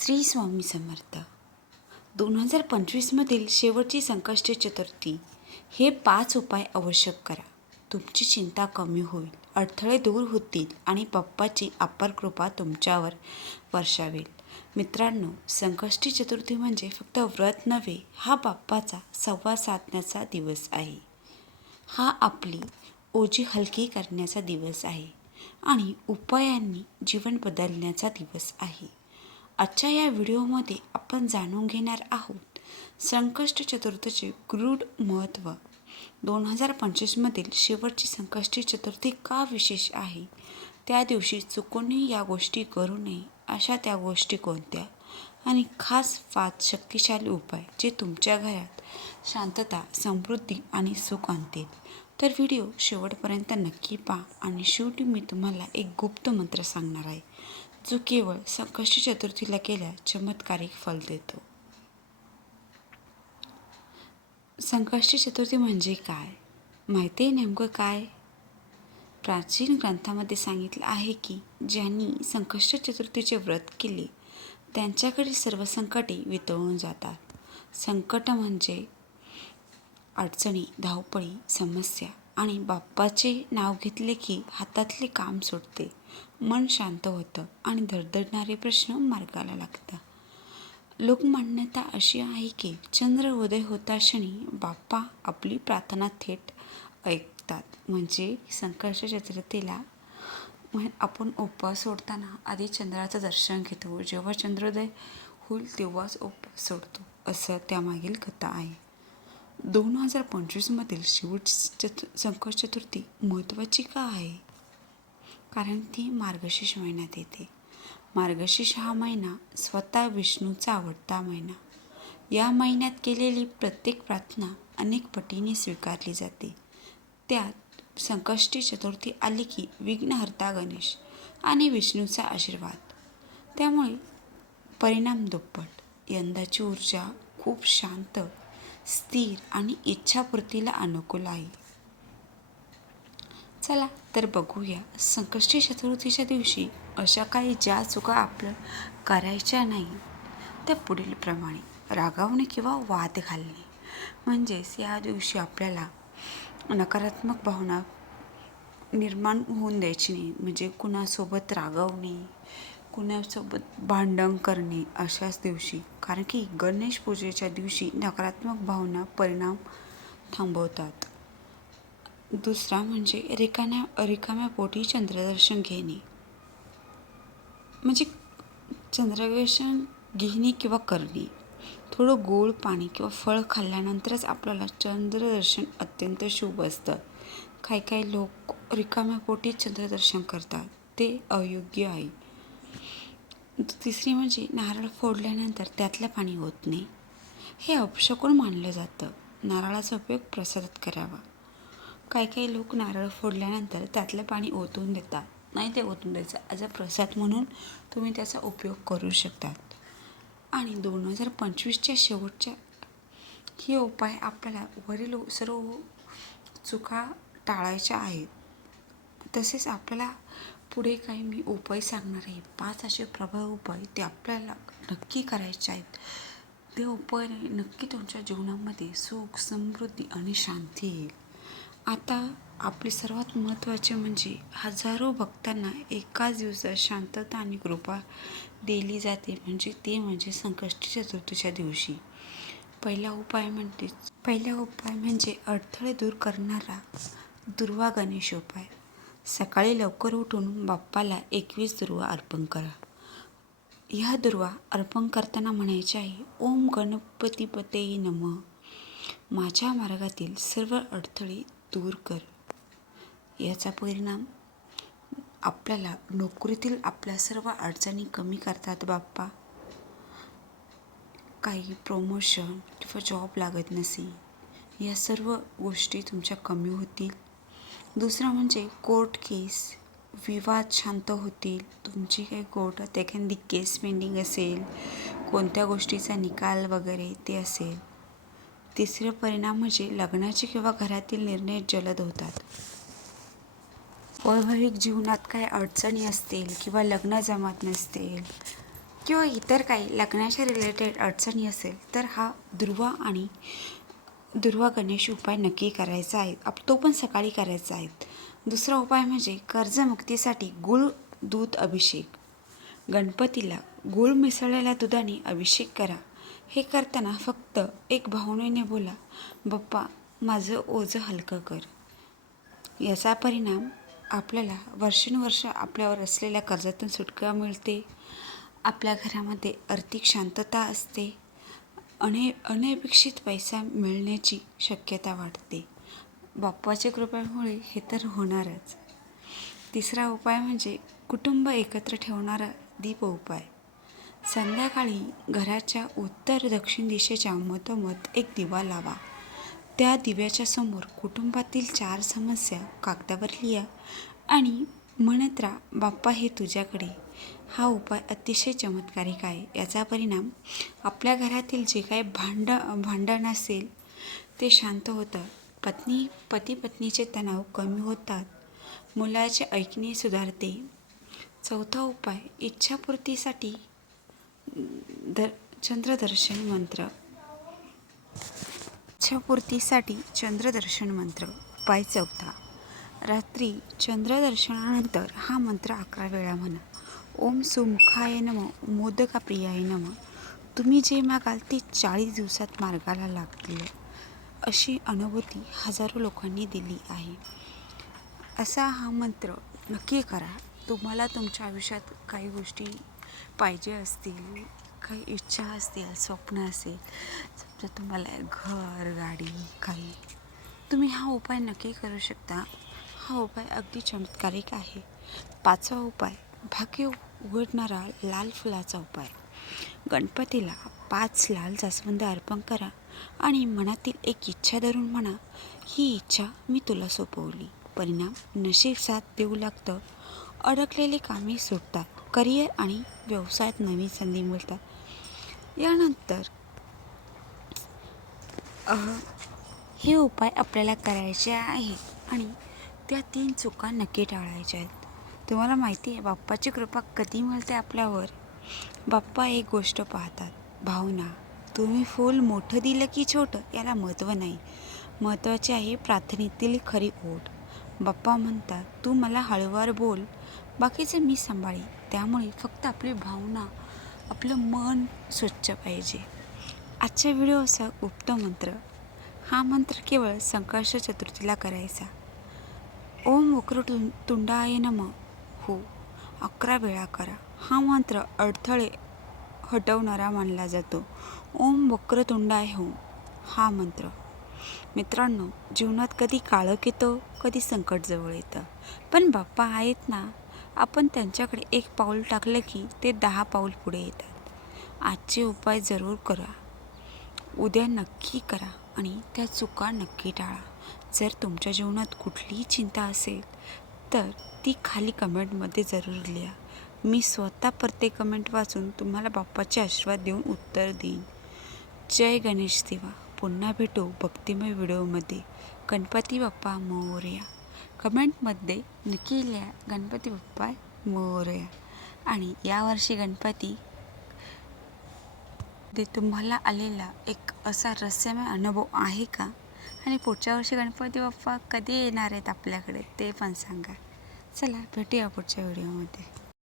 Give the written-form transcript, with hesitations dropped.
श्री स्वामी समर्थ. 2025मधील शेवटची संकष्टी चतुर्थी. हे 5 उपाय आवश्यक करा. तुमची चिंता कमी होईल, अडथळे दूर होतील आणि बाप्पाची अपार कृपा तुमच्यावर वर्षावेल. मित्रांनो, संकष्टी चतुर्थी म्हणजे फक्त व्रत नव्हे, हा बाप्पाचा संवाद साधण्याचा दिवस आहे. हा आपली ओझी हलकी करण्याचा दिवस आहे आणि उपायांनी जीवन बदलण्याचा दिवस आहे. आजच्या या व्हिडिओमध्ये आपण जाणून घेणार आहोत संकष्टी चतुर्थीचे गूढ महत्त्व. 2025मधील शेवटची संकष्टी चतुर्थी का विशेष आहे, त्या दिवशी चुकूनही या गोष्टी करू नये अशा त्या गोष्टी कोणत्या, आणि खास 5 शक्तिशाली उपाय जे तुमच्या घरात शांतता, समृद्धी आणि सुख आणतील. तर व्हिडिओ शेवटपर्यंत नक्की पहा आणि शेवटी मी तुम्हाला एक गुप्त मंत्र सांगणार आहे, जो केवळ संकष्टी चतुर्थीला केल्या चमत्कारिक फल देतो. संकष्टी चतुर्थी म्हणजे काय, माहिती आहे नेमकं काय? प्राचीन ग्रंथामध्ये सांगितलं आहे की ज्यांनी संकष्टी चतुर्थीचे व्रत केले त्यांच्याकडे सर्व संकटे वितळून जातात. संकट म्हणजे अडचणी, धावपळी, समस्या, आणि बाप्पाचे नाव घेतले की हातातले काम सुटते, मन शांत होतं आणि धडधडणारे प्रश्न मार्गाला लागतात. लोकमान्यता अशी आहे की चंद्र उदय होता क्षणी बाप्पा आपली प्रार्थना थेट ऐकतात. म्हणजे संकष्टी चतुर्थीला आपण उपवास सोडताना आधी चंद्राचं दर्शन घेतो, जेव्हा चंद्रोदय होईल तेव्हाच उपवास सोडतो, असं त्यामागील कथा आहे. 2025मधील शेवटची संकष्टी चतुर्थी महत्त्वाची का आहे? कारण ती मार्गशीर्ष महिन्यात येते. मार्गशीर्ष हा महिना स्वतः विष्णूचा आवडता महिना. या महिन्यात केलेली प्रत्येक प्रार्थना अनेक पटीने स्वीकारली जाते. त्यात संकष्टी चतुर्थी आली की विघ्नहर्ता गणेश आणि विष्णूचा आशीर्वाद, त्यामुळे परिणाम दुप्पट. यंदाची ऊर्जा खूप शांत, स्थिर आणि इच्छापूर्तीला अनुकूल आहे. चला तर बघूया संकष्टी चतुर्थीच्या दिवशी अशा काही ज्या चुका आपलं करायच्या नाही. त्या पुढील प्रमाणे: रागावणे किंवा वाद घालणे. म्हणजेच या दिवशी आपल्याला नकारात्मक भावना निर्माण होऊन द्यायची नाही. म्हणजे कुणासोबत रागावणे, कुणासोबत भांडण करणे अशाच दिवशी. कारण की गणेश पूजेच्या दिवशी नकारात्मक भावना परिणाम थांबवतात. दुसरा म्हणजे रिकाम्या पोटी चंद्रदर्शन घेणे. म्हणजे चंद्रदर्शन घेणे किंवा करणे. थोडं गोड पाणी किंवा फळ खाल्ल्यानंतरच आपल्याला चंद्रदर्शन अत्यंत शुभ असतं. काही लोक रिकाम्या पोटी चंद्रदर्शन करतात, ते अयोग्य आहे. तिसरी म्हणजे नारळ फोडल्यानंतर त्यातलं पाणी ओतणे. हे अपशकुन मानलं जातं. नारळाचा उपयोग प्रसादात करावा. काही लोक नारळ फोडल्यानंतर त्यातलं पाणी ओतून देतात. नाही, ते ओतून द्यायचं, ॲज अ प्रसाद म्हणून तुम्ही त्याचा उपयोग करू शकतात. आणि 2025च्या शेवटच्या हे उपाय आपल्याला वरील सर्व चुका टाळायच्या आहेत. तसेच आपल्याला पुढे काही मी उपाय सांगणार आहे, 5 असे प्रभावी उपाय, ते आपल्याला नक्की करायचे आहेत. ते उपाय नक्की तुमच्या जीवनामध्ये सुख, समृद्धी आणि शांती येईल. आता आपले सर्वात महत्त्वाचे म्हणजे हजारो भक्तांना एकाच दिवसात शांतता आणि कृपा दिली जाते, ते म्हणजे संकष्टी चतुर्थीच्या दिवशी. पहिला उपाय म्हणजे अडथळे दूर करणारा दुर्वा गणेश उपाय. सकाळी लवकर उठून बाप्पाला 21 दुर्वा अर्पण करा. ह्या दुर्वा अर्पण करताना म्हणायचे आहे: ओम गणपतीपतये नमः. माझ्या मार्गातील सर्व अडथळे दूर कर. याचा परिणाम आपल्याला नोकरीतील आपल्या सर्व अडचणी कमी करतात बाप्पा. काही प्रमोशन किंवा जॉब लागत नसेल, या सर्व गोष्टी तुमच्या कमी होतील. दुसरं म्हणजे कोर्ट केस, विवाद शांत होतील. तुमची काही कोर्टात एखादी केस पेंडिंग असेल, कोणत्या गोष्टीचा निकाल वगैरे ते असेल. तिसरं परिणाम म्हणजे लग्नाचे किंवा घरातील निर्णय जलद होतात. वैवाहिक जीवनात काही अडचणी असतील किंवा लग्न जमत नसतील किंवा इतर काही लग्नाच्या रिलेटेड अडचणी असेल तर हा दुर्वा गणेश उपाय नक्की करायचा आहे. तो पण सकाळी करायचा आहे. दुसरा उपाय म्हणजे कर्जमुक्तीसाठी गूळ दूध अभिषेक. गणपतीला गूळ मिसळलेल्या दुधाने अभिषेक करा. हे करताना फक्त एक भावनेने बोला, बाप्पा माझं ओझं हलकं कर. याचा परिणाम आपल्याला वर्षानुवर्ष आपल्यावर असलेल्या कर्जातून सुटका मिळते. आपल्या घरामध्ये आर्थिक शांतता असते. अनपेक्षित पैसा मिळण्याची शक्यता वाढते. बाप्पाच्या कृपेमुळे हे तर होणारच. तिसरा उपाय म्हणजे कुटुंब एकत्र ठेवणारा दीप उपाय. संध्याकाळी घराच्या उत्तर दक्षिण दिशेच्या मधोमध एक दिवा लावा. त्या दिव्याच्या समोर कुटुंबातील 4 समस्या कागदावर लिहा आणि म्हणत राहा, बाप्पा हे तुझ्याकडे. हा उपाय अतिशय चमत्कारिक आहे. याचा परिणाम आपल्या घरातील जे काही भांडण असेल ते शांत होतं. पती पत्नीचे तणाव कमी होतात. मुलाचे ऐकणे सुधारते. चौथा उपाय इच्छापूर्तीसाठी चंद्रदर्शन मंत्र. चंद्रदर्शन मंत्र. उपाय चौथा. रात्री चंद्रदर्शनानंतर हा मंत्र 11 वेळा म्हणा. ओम सुमुखाय नमः, मोदकप्रियाय नमः. तुम्ही जे मागाल ते 40 दिवसात मार्गाला लागतील, अशी अनुभूती हजारो लोकांनी दिली आहे. असा हा मंत्र नक्की करा. तुम्हाला तुमच्या आयुष्यात काही गोष्टी पाहिजे असतील, काही इच्छा असतील, स्वप्न असेल, समजा तुम्हाला घर, गाडी, काही, तुम्ही हा उपाय नक्की करू शकता. हा उपाय अगदी चमत्कारिक आहे. 5वा उपाय भाग्य उघडणारा लाल फुलाचा उपाय. गणपतीला 5 लाल जास्वंद अर्पण करा आणि मनातील एक इच्छा धरून म्हणा, ही इच्छा मी तुला सोपवली. परिणाम नशीब साथ देऊ लागतं. अडकलेली कामे सुटतात. करिअर आणि व्यवसायात नवीन संधी मिळतात. यानंतर हे उपाय आपल्याला करायचे आहेत आणि त्या 3 चुका नक्की टाळायच्या आहेत. तुम्हाला माहिती आहे बाप्पाची कृपा कधी मिळते आपल्यावर? बाप्पा एक गोष्ट पाहतात, भावना. तुम्ही फूल मोठं दिलं की छोटं याला महत्त्व नाही. महत्त्वाचे आहे प्रार्थनेतील खरी ओढ. बाप्पा म्हणतात, तू मला हळूवार बोल, बाकीचं मी सांभाळी. त्यामुळे फक्त आपली भावना, आपलं मन स्वच्छ पाहिजे. आजचा व्हिडिओ असा गुप्त मंत्र. हा मंत्र केवळ संकष्ट चतुर्थीला करायचा. ओम वक्रतुंडाय नमः हो 11 वेळा करा. हा मंत्र अडथळे हटवणारा मानला जातो. ओम वक्रतुंडाय हो हा मंत्र. मित्रांनो, जीवनात कधी काळोख येतो, कधी संकट जवळ येतं, पण बाप्पा आहेत ना. आपण त्यांच्याकडे एक पाऊल टाकलं की ते 10 पाऊल पुढे येतात. आजचे उपाय जरूर करा, उद्या नक्की करा आणि त्या चुका नक्की टाळा. जर तुमच्या जीवनात कुठलीही चिंता असेल तर ती खाली कमेंटमध्ये जरूर लिहा. मी स्वतः प्रत्येक कमेंट वाचून तुम्हाला बाप्पाचे आशीर्वाद देऊन उत्तर देईन. जय गणेश देवा. पुन्हा भेटू भक्तिमय व्हिडिओमध्ये. गणपती बाप्पा मोरया. कमेंटमध्ये नक्की लिहा गणपती बाप्पा मोरया. आणि यावर्षी गणपती तुम्हाला आलेला एक असा रहस्यमय अनुभव आहे का? आणि पुढच्या वर्षी गणपती बाप्पा कधी येणार आहेत आपल्याकडे ते पण सांगा. चला भेटूया पुढच्या व्हिडिओमध्ये.